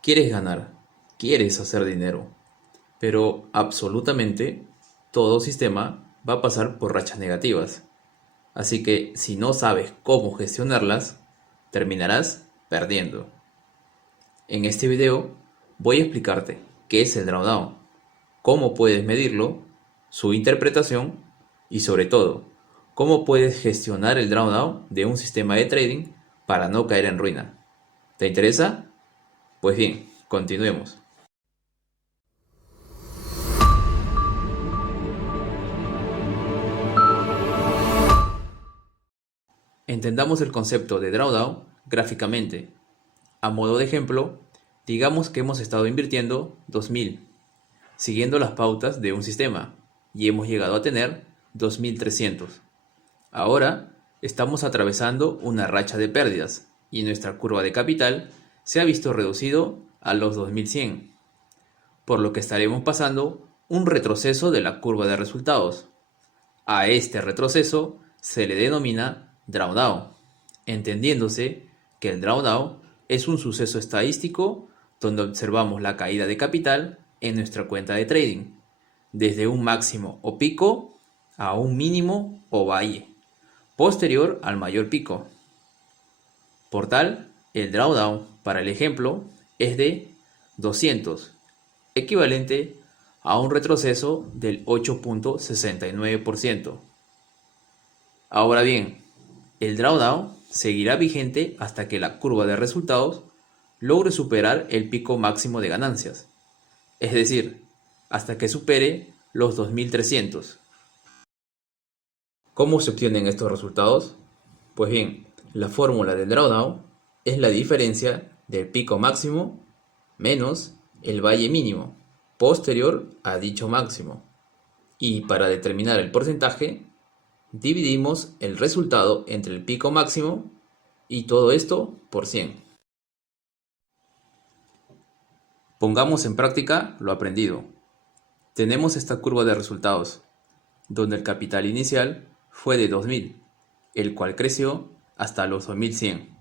Quieres ganar, quieres hacer dinero, pero absolutamente todo sistema va a pasar por rachas negativas. Así que si no sabes cómo gestionarlas, terminarás perdiendo. En este video voy a explicarte qué es el drawdown, cómo puedes medirlo, su interpretación y sobre todo, cómo puedes gestionar el drawdown de un sistema de trading para no caer en ruina. ¿Te interesa? Pues bien, continuemos. Entendamos el concepto de drawdown gráficamente. A modo de ejemplo, digamos que hemos estado invirtiendo 2000, siguiendo las pautas de un sistema, y hemos llegado a tener 2300. Ahora estamos atravesando una racha de pérdidas y nuestra curva de capital se ha visto reducido a los 2100, por lo que estaremos pasando un retroceso de la curva de resultados. A este retroceso se le denomina drawdown, entendiéndose que el drawdown es un suceso estadístico donde observamos la caída de capital en nuestra cuenta de trading, desde un máximo o pico a un mínimo o valle, posterior al mayor pico. Por tal, el drawdown para el ejemplo es de 200, equivalente a un retroceso del 8.69%. Ahora bien, el drawdown seguirá vigente hasta que la curva de resultados logre superar el pico máximo de ganancias, es decir, hasta que supere los 2300. ¿Cómo se obtienen estos resultados? Pues bien, la fórmula del drawdown es la diferencia del pico máximo menos el valle mínimo posterior a dicho máximo. Y para determinar el porcentaje, dividimos el resultado entre el pico máximo y todo esto por 100. Pongamos en práctica lo aprendido. Tenemos esta curva de resultados, donde el capital inicial fue de 2000, el cual creció hasta los 2100.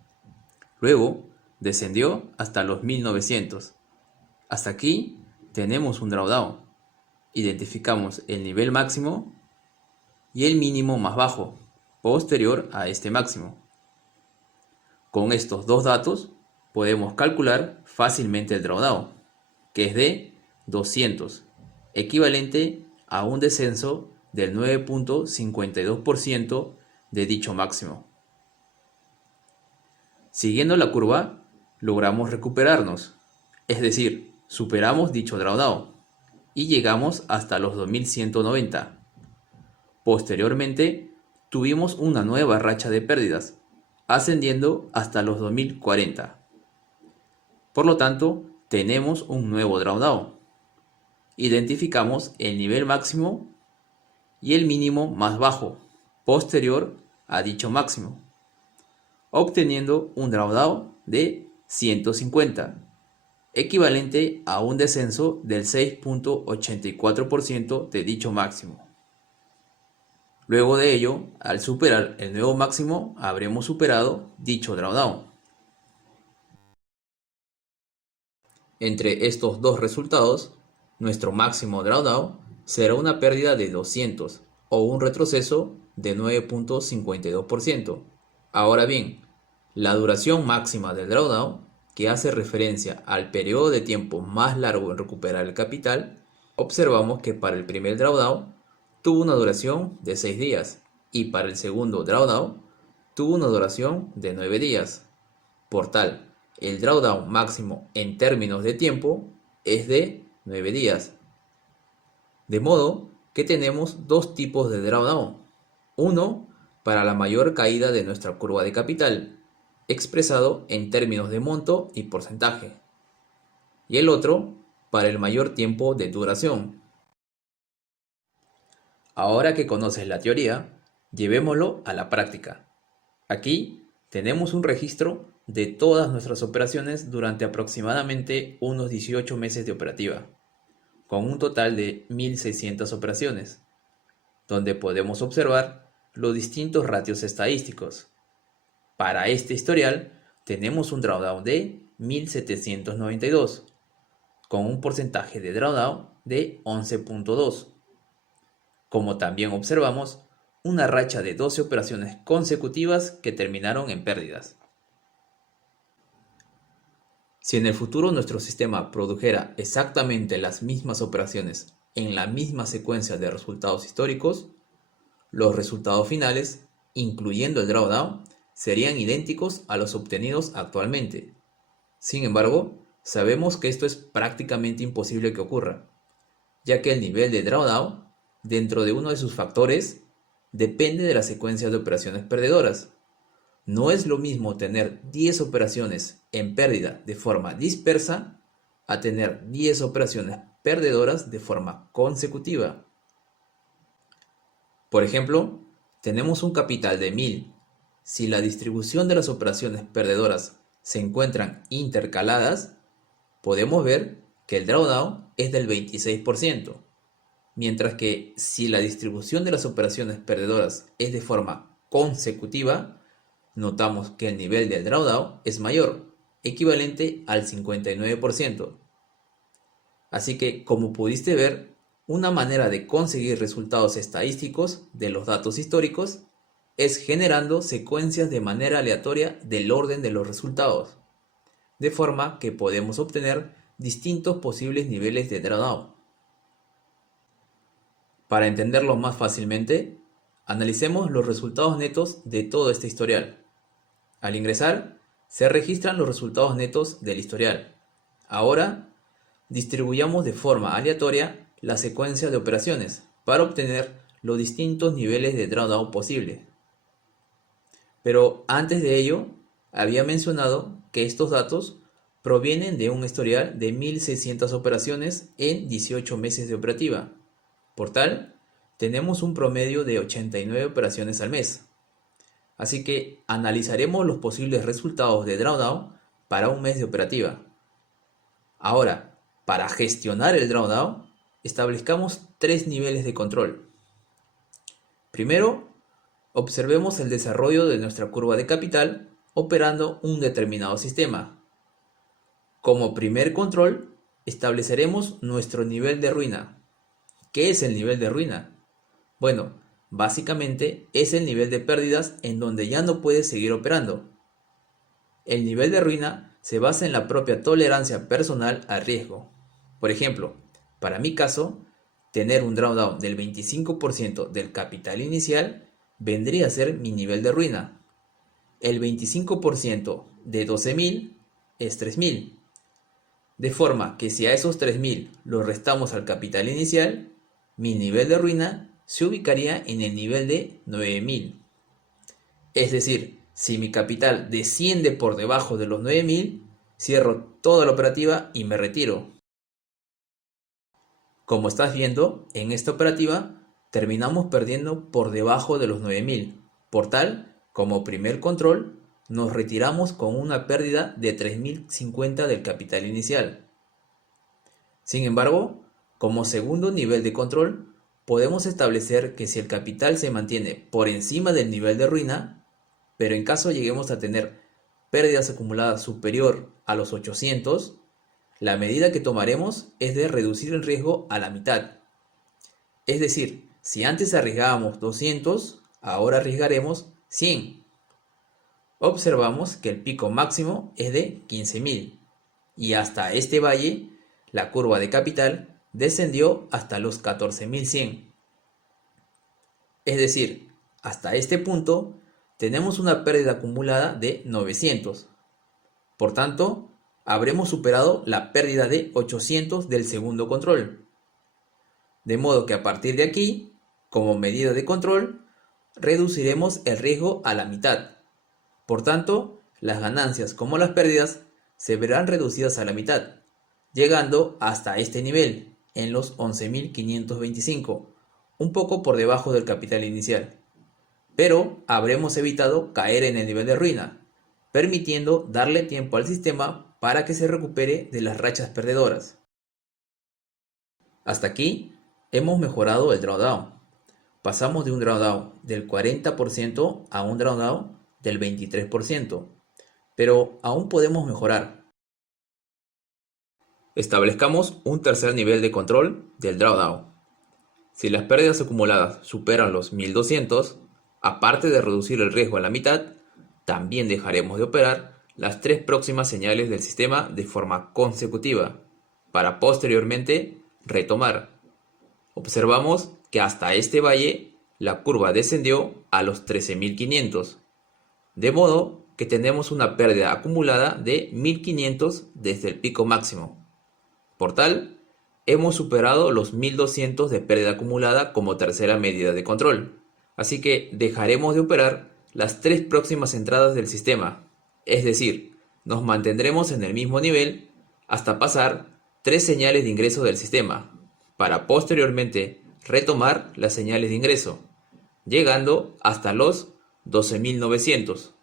Luego descendió hasta los 1900. Hasta aquí tenemos un drawdown. Identificamos el nivel máximo y el mínimo más bajo, posterior a este máximo. Con estos dos datos podemos calcular fácilmente el drawdown, que es de 200, equivalente a un descenso del 9.52% de dicho máximo. Siguiendo la curva, logramos recuperarnos, es decir, superamos dicho drawdown y llegamos hasta los 2190. Posteriormente, tuvimos una nueva racha de pérdidas, ascendiendo hasta los 2040. Por lo tanto, tenemos un nuevo drawdown. Identificamos el nivel máximo y el mínimo más bajo, posterior a dicho máximo, obteniendo un drawdown de 150, equivalente a un descenso del 6.84% de dicho máximo. Luego de ello, al superar el nuevo máximo, habremos superado dicho drawdown. Entre estos dos resultados, nuestro máximo drawdown será una pérdida de 200 o un retroceso de 9.52%. Ahora bien, la duración máxima del drawdown, que hace referencia al periodo de tiempo más largo en recuperar el capital, observamos que para el primer drawdown tuvo una duración de 6 días y para el segundo drawdown tuvo una duración de 9 días. Por tal, el drawdown máximo en términos de tiempo es de 9 días. De modo que tenemos dos tipos de drawdown. Uno para la mayor caída de nuestra curva de capital, expresado en términos de monto y porcentaje. Y el otro para el mayor tiempo de duración. Ahora que conoces la teoría, llevémoslo a la práctica. Aquí tenemos un registro de todas nuestras operaciones durante aproximadamente unos 18 meses de operativa, con un total de 1600 operaciones, donde podemos observar los distintos ratios estadísticos. Para este historial tenemos un drawdown de 1792, con un porcentaje de drawdown de 11.2. Como también observamos, una racha de 12 operaciones consecutivas que terminaron en pérdidas. Si en el futuro nuestro sistema produjera exactamente las mismas operaciones en la misma secuencia de resultados históricos, los resultados finales, incluyendo el drawdown, serían idénticos a los obtenidos actualmente. Sin embargo, sabemos que esto es prácticamente imposible que ocurra, ya que el nivel de drawdown, dentro de uno de sus factores, depende de la secuencia de operaciones perdedoras. No es lo mismo tener 10 operaciones en pérdida de forma dispersa a tener 10 operaciones perdedoras de forma consecutiva. Por ejemplo, tenemos un capital de 1000. Si la distribución de las operaciones perdedoras se encuentran intercaladas, podemos ver que el drawdown es del 26%, mientras que si la distribución de las operaciones perdedoras es de forma consecutiva, notamos que el nivel del drawdown es mayor, equivalente al 59%. Así que, como pudiste ver, una manera de conseguir resultados estadísticos de los datos históricos es generando secuencias de manera aleatoria del orden de los resultados, de forma que podemos obtener distintos posibles niveles de drawdown. Para entenderlo más fácilmente, analicemos los resultados netos de todo este historial. Al ingresar, se registran los resultados netos del historial. Ahora, distribuyamos de forma aleatoria la secuencia de operaciones para obtener los distintos niveles de drawdown posibles. Pero antes de ello, había mencionado que estos datos provienen de un historial de 1600 operaciones en 18 meses de operativa. Por tal, tenemos un promedio de 89 operaciones al mes. Así que analizaremos los posibles resultados de drawdown para un mes de operativa. Ahora, para gestionar el drawdown, establezcamos 3 niveles de control. Primero, observemos el desarrollo de nuestra curva de capital operando un determinado sistema. Como primer control, estableceremos nuestro nivel de ruina. ¿Qué es el nivel de ruina? Bueno, básicamente es el nivel de pérdidas en donde ya no puedes seguir operando. El nivel de ruina se basa en la propia tolerancia personal al riesgo. Por ejemplo, para mi caso, tener un drawdown del 25% del capital inicial vendría a ser mi nivel de ruina. El 25% de 12.000 es 3.000. De forma que si a esos 3.000 los restamos al capital inicial, mi nivel de ruina se ubicaría en el nivel de 9.000. Es decir, si mi capital desciende por debajo de los 9.000, cierro toda la operativa y me retiro. Como estás viendo, en esta operativa terminamos perdiendo por debajo de los 9.000. Por tal, como primer control, nos retiramos con una pérdida de 3.050 del capital inicial. Sin embargo, como segundo nivel de control, podemos establecer que si el capital se mantiene por encima del nivel de ruina, pero en caso lleguemos a tener pérdidas acumuladas superior a los 800, la medida que tomaremos es de reducir el riesgo a la mitad. Es decir, si antes arriesgábamos 200, ahora arriesgaremos 100. Observamos que el pico máximo es de 15.000 y hasta este valle la curva de capital descendió hasta los 14.100. Es decir, hasta este punto tenemos una pérdida acumulada de 900. Por tanto, habremos superado la pérdida de 800 del segundo control. De modo que a partir de aquí, como medida de control, reduciremos el riesgo a la mitad. Por tanto, las ganancias como las pérdidas se verán reducidas a la mitad, llegando hasta este nivel, en los 11.525, un poco por debajo del capital inicial. Pero habremos evitado caer en el nivel de ruina, permitiendo darle tiempo al sistema para que se recupere de las rachas perdedoras. Hasta aquí hemos mejorado el drawdown. Pasamos de un drawdown del 40% a un drawdown del 23%, pero aún podemos mejorar. Establezcamos un tercer nivel de control del drawdown. Si las pérdidas acumuladas superan los 1200, aparte de reducir el riesgo a la mitad, también dejaremos de operar las 3 próximas señales del sistema de forma consecutiva, para posteriormente retomar. Observamos que hasta este valle la curva descendió a los 13.500, de modo que tenemos una pérdida acumulada de 1.500 desde el pico máximo. Por tal, hemos superado los 1.200 de pérdida acumulada como tercera medida de control, así que dejaremos de operar las 3 próximas entradas del sistema, es decir, nos mantendremos en el mismo nivel hasta pasar 3 señales de ingreso del sistema, para posteriormente retomar las señales de ingreso, llegando hasta los 12.900.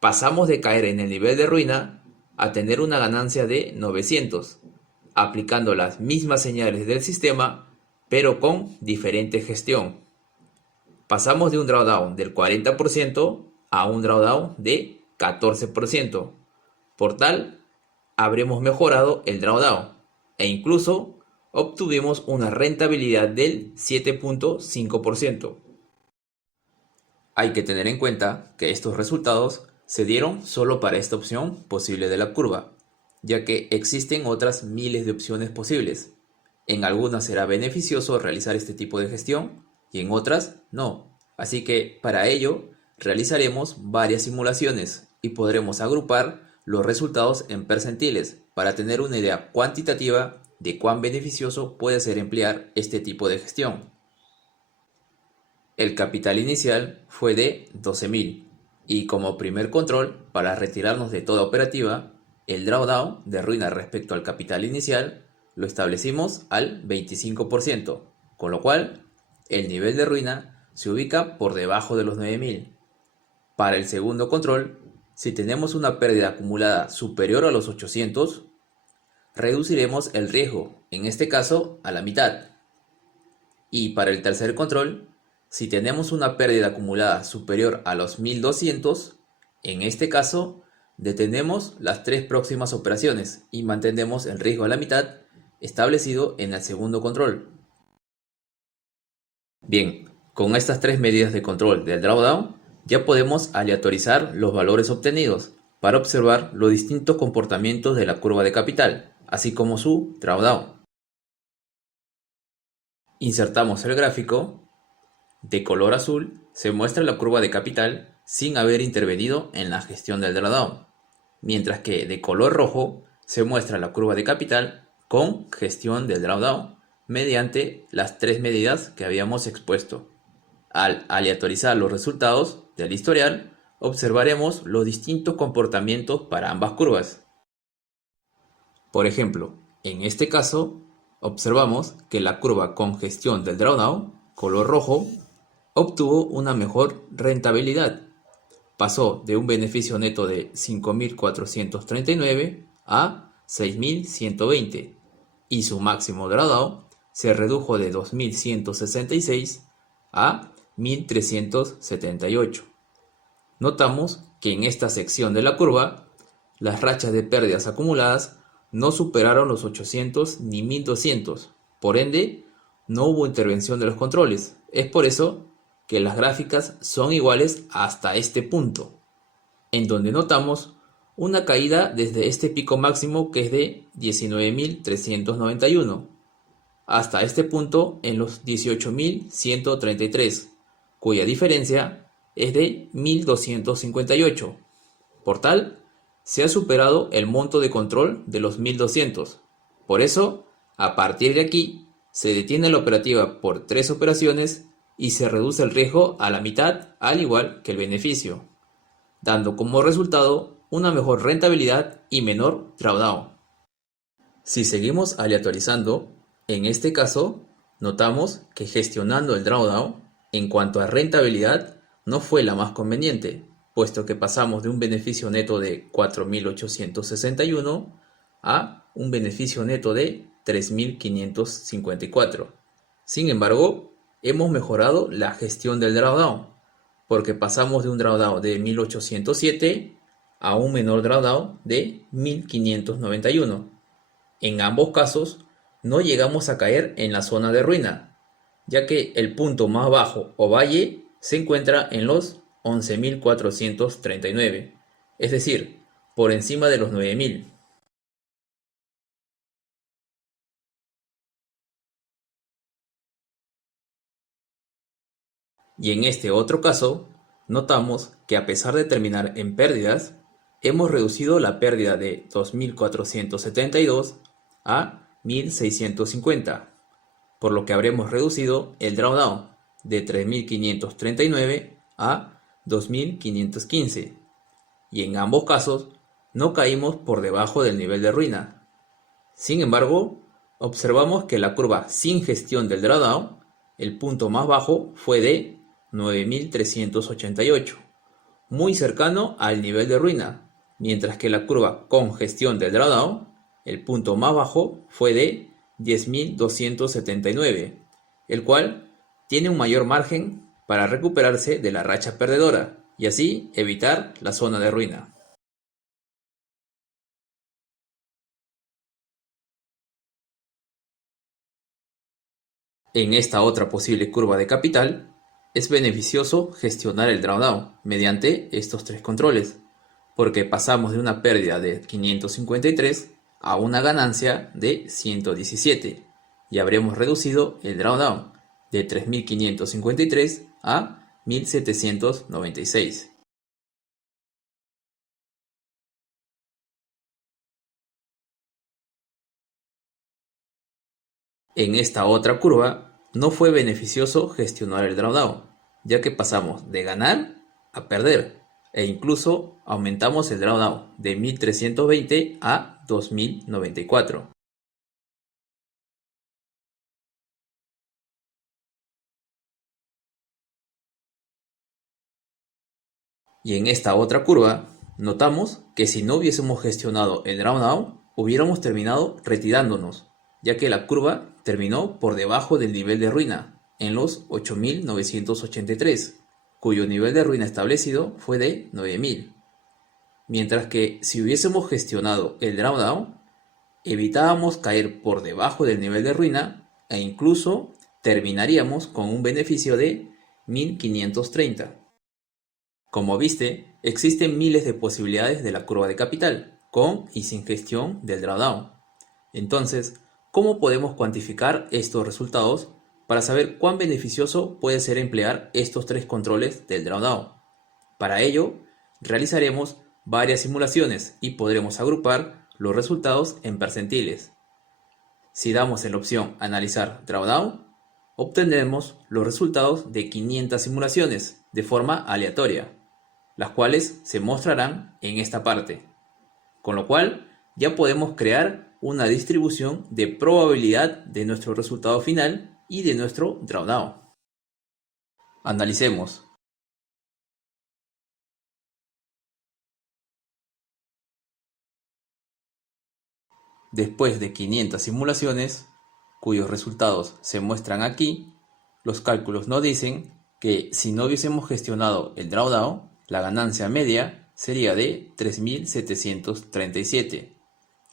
Pasamos de caer en el nivel de ruina a tener una ganancia de 900, aplicando las mismas señales del sistema, pero con diferente gestión. Pasamos de un drawdown del 40% a un drawdown de 14%. Por tal, habremos mejorado el drawdown e incluso obtuvimos una rentabilidad del 7.5%. Hay que tener en cuenta que estos resultados se dieron solo para esta opción posible de la curva, ya que existen otras miles de opciones posibles. En algunas será beneficioso realizar este tipo de gestión y en otras no. Así que para ello realizaremos varias simulaciones y podremos agrupar los resultados en percentiles para tener una idea cuantitativa de cuán beneficioso puede ser emplear este tipo de gestión. El capital inicial fue de 12.000 y como primer control para retirarnos de toda operativa, el drawdown de ruina respecto al capital inicial lo establecimos al 25%, con lo cual el nivel de ruina se ubica por debajo de los 9.000. Para el segundo control, si tenemos una pérdida acumulada superior a los 800, reduciremos el riesgo, en este caso a la mitad. Y para el tercer control, si tenemos una pérdida acumulada superior a los 1.200, en este caso detenemos las 3 próximas operaciones y mantenemos el riesgo a la mitad establecido en el segundo control. Bien, con estas 3 medidas de control del drawdown ya podemos aleatorizar los valores obtenidos para observar los distintos comportamientos de la curva de capital, así como su drawdown. Insertamos el gráfico. De color azul se muestra la curva de capital sin haber intervenido en la gestión del drawdown, mientras que de color rojo se muestra la curva de capital con gestión del drawdown mediante las 3 medidas que habíamos expuesto. Al aleatorizar los resultados del historial, observaremos los distintos comportamientos para ambas curvas. Por ejemplo, en este caso, observamos que la curva con gestión del drawdown, color rojo, obtuvo una mejor rentabilidad. Pasó de un beneficio neto de 5.439 a 6.120 y su máximo drawdown se redujo de 2.166 a 1.378. Notamos que en esta sección de la curva, las rachas de pérdidas acumuladas no superaron los 800 ni 1.200, por ende, no hubo intervención de los controles. Es por eso que las gráficas son iguales hasta este punto, en donde notamos una caída desde este pico máximo que es de 19.391 hasta este punto en los 18.133, cuya diferencia es de 1.258. Por tal, se ha superado el monto de control de los 1.200. Por eso, a partir de aquí, se detiene la operativa por 3 operaciones y se reduce el riesgo a la mitad, al igual que el beneficio, dando como resultado una mejor rentabilidad y menor drawdown. Si seguimos aleatorizando, en este caso, notamos que gestionando el drawdown, en cuanto a rentabilidad, no fue la más conveniente, puesto que pasamos de un beneficio neto de 4.861 a un beneficio neto de 3.554. Sin embargo, hemos mejorado la gestión del drawdown, porque pasamos de un drawdown de 1.807 a un menor drawdown de 1.591, En ambos casos, no llegamos a caer en la zona de ruina, ya que el punto más bajo o valle se encuentra en los 11.439, es decir, por encima de los 9.000. Y en este otro caso, notamos que a pesar de terminar en pérdidas, hemos reducido la pérdida de 2.472 a 1.650, por lo que habremos reducido el drawdown de 3.539 a 2.515, y en ambos casos no caímos por debajo del nivel de ruina. Sin embargo, observamos que la curva sin gestión del drawdown, el punto más bajo fue de 9.388, muy cercano al nivel de ruina, mientras que la curva con gestión del drawdown, el punto más bajo fue de 10.279, el cual tiene un mayor margen para recuperarse de la racha perdedora y así evitar la zona de ruina. En esta otra posible curva de capital, es beneficioso gestionar el drawdown mediante estos tres controles, porque pasamos de una pérdida de 553 a una ganancia de 117 y habremos reducido el drawdown de 3.553 a 1.796. En esta otra curva no fue beneficioso gestionar el drawdown, ya que pasamos de ganar a perder e incluso aumentamos el drawdown de 1.320 a 2.094. Y en esta otra curva notamos que si no hubiésemos gestionado el drawdown, hubiéramos terminado retirándonos, ya que la curva terminó por debajo del nivel de ruina, en los 8.983, cuyo nivel de ruina establecido fue de 9.000. Mientras que si hubiésemos gestionado el drawdown, evitábamos caer por debajo del nivel de ruina e incluso terminaríamos con un beneficio de 1.530. Como viste, existen miles de posibilidades de la curva de capital, con y sin gestión del drawdown. Entonces, ¿cómo podemos cuantificar estos resultados para saber cuán beneficioso puede ser emplear estos tres controles del drawdown? Para ello, realizaremos varias simulaciones y podremos agrupar los resultados en percentiles. Si damos en la opción Analizar drawdown, obtendremos los resultados de 500 simulaciones de forma aleatoria, las cuales se mostrarán en esta parte, con lo cual ya podemos crear una distribución de probabilidad de nuestro resultado final y de nuestro drawdown. Analicemos. Después de 500 simulaciones, cuyos resultados se muestran aquí, los cálculos nos dicen que si no hubiésemos gestionado el drawdown, la ganancia media sería de 3.737,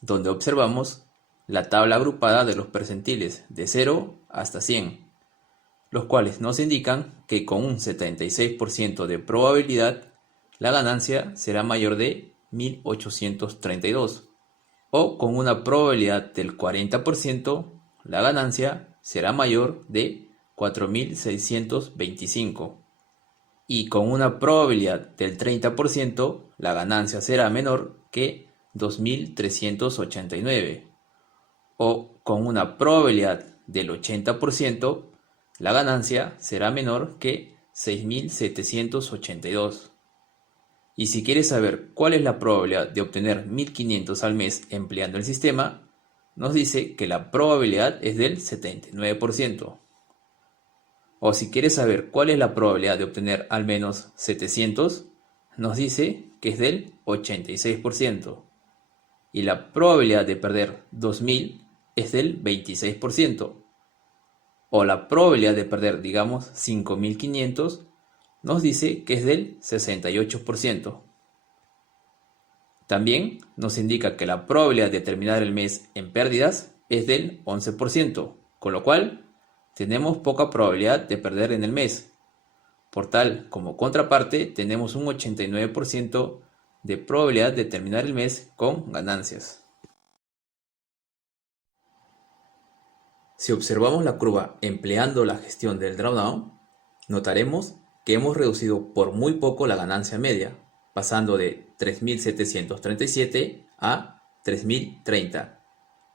donde observamos la tabla agrupada de los percentiles de 0 hasta 100, los cuales nos indican que con un 76% de probabilidad la ganancia será mayor de 1.832, o con una probabilidad del 40%, la ganancia será mayor de 4.625, y con una probabilidad del 30%, la ganancia será menor que 2.389, o con una probabilidad del 80%, la ganancia será menor que 6.782. Y si quieres saber cuál es la probabilidad de obtener 1.500 al mes empleando el sistema, nos dice que la probabilidad es del 79%. O si quieres saber cuál es la probabilidad de obtener al menos 700, nos dice que es del 86%. Y la probabilidad de perder 2.000 es del 26%. O la probabilidad de perder, digamos, 5.500 nos dice que es del 68%. También nos indica que la probabilidad de terminar el mes en pérdidas es del 11%, con lo cual tenemos poca probabilidad de perder en el mes. Por tal, como contraparte, tenemos un 89% de probabilidad de terminar el mes con ganancias. Si observamos la curva empleando la gestión del drawdown, notaremos que hemos reducido por muy poco la ganancia media, pasando de 3.737 a 3.030.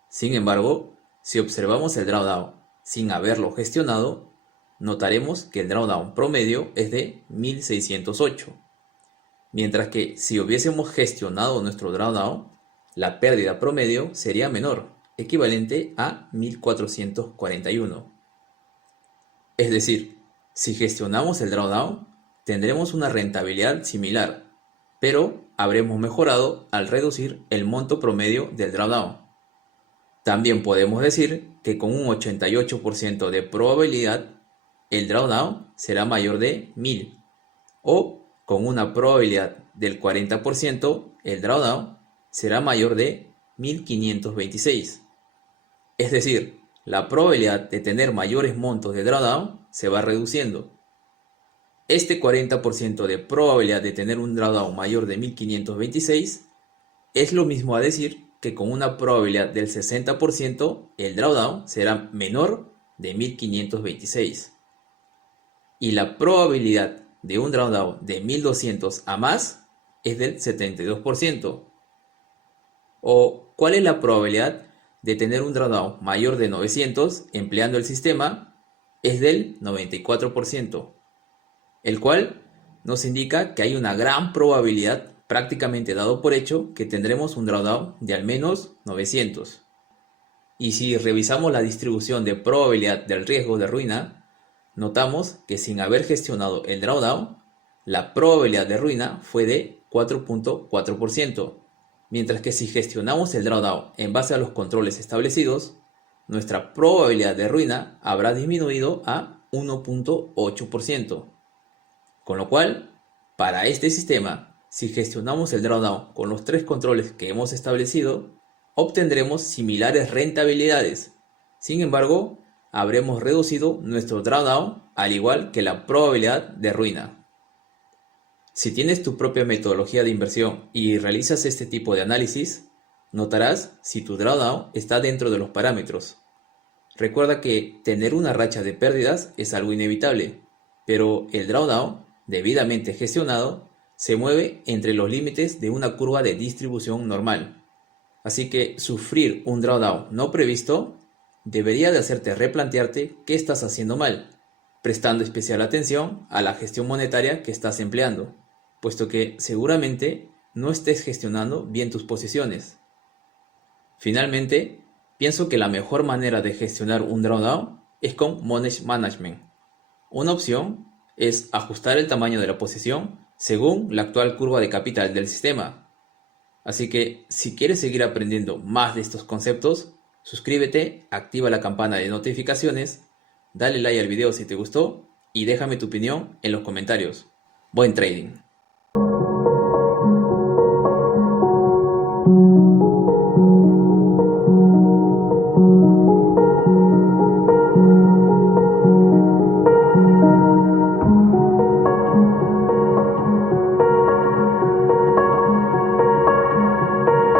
Sin embargo, si observamos el drawdown sin haberlo gestionado, notaremos que el drawdown promedio es de 1.608, mientras que si hubiésemos gestionado nuestro drawdown, la pérdida promedio sería menor, equivalente a 1.441. Es decir, si gestionamos el drawdown, tendremos una rentabilidad similar, pero habremos mejorado al reducir el monto promedio del drawdown. También podemos decir que con un 88% de probabilidad, el drawdown será mayor de 1000, o con una probabilidad del 40%, el drawdown será mayor de 1526. Es decir, la probabilidad de tener mayores montos de drawdown se va reduciendo. Este 40% de probabilidad de tener un drawdown mayor de 1526 es lo mismo a decir que con una probabilidad del 60% el drawdown será menor de 1526. Y la probabilidad de un drawdown de 1200 a más es del 72%. ¿O cuál es la probabilidad de tener un drawdown mayor de 900 empleando el sistema? Es del 94%, el cual nos indica que hay una gran probabilidad, prácticamente dado por hecho, que tendremos un drawdown de al menos 900. Y si revisamos la distribución de probabilidad del riesgo de ruina, notamos que sin haber gestionado el drawdown, la probabilidad de ruina fue de 4.4%, mientras que si gestionamos el drawdown en base a los controles establecidos, nuestra probabilidad de ruina habrá disminuido a 1.8%. Con lo cual, para este sistema, si gestionamos el drawdown con los 3 controles que hemos establecido, obtendremos similares rentabilidades. Sin embargo, habremos reducido nuestro drawdown al igual que la probabilidad de ruina. Si tienes tu propia metodología de inversión y realizas este tipo de análisis, notarás si tu drawdown está dentro de los parámetros. Recuerda que tener una racha de pérdidas es algo inevitable, pero el drawdown, debidamente gestionado, se mueve entre los límites de una curva de distribución normal. Así que sufrir un drawdown no previsto debería de hacerte replantearte qué estás haciendo mal, prestando especial atención a la gestión monetaria que estás empleando, puesto que seguramente no estés gestionando bien tus posiciones. Finalmente, pienso que la mejor manera de gestionar un drawdown es con Money Management. Una opción es ajustar el tamaño de la posición según la actual curva de capital del sistema. Así que si quieres seguir aprendiendo más de estos conceptos, suscríbete, activa la campana de notificaciones, dale like al video si te gustó y déjame tu opinión en los comentarios. Buen trading.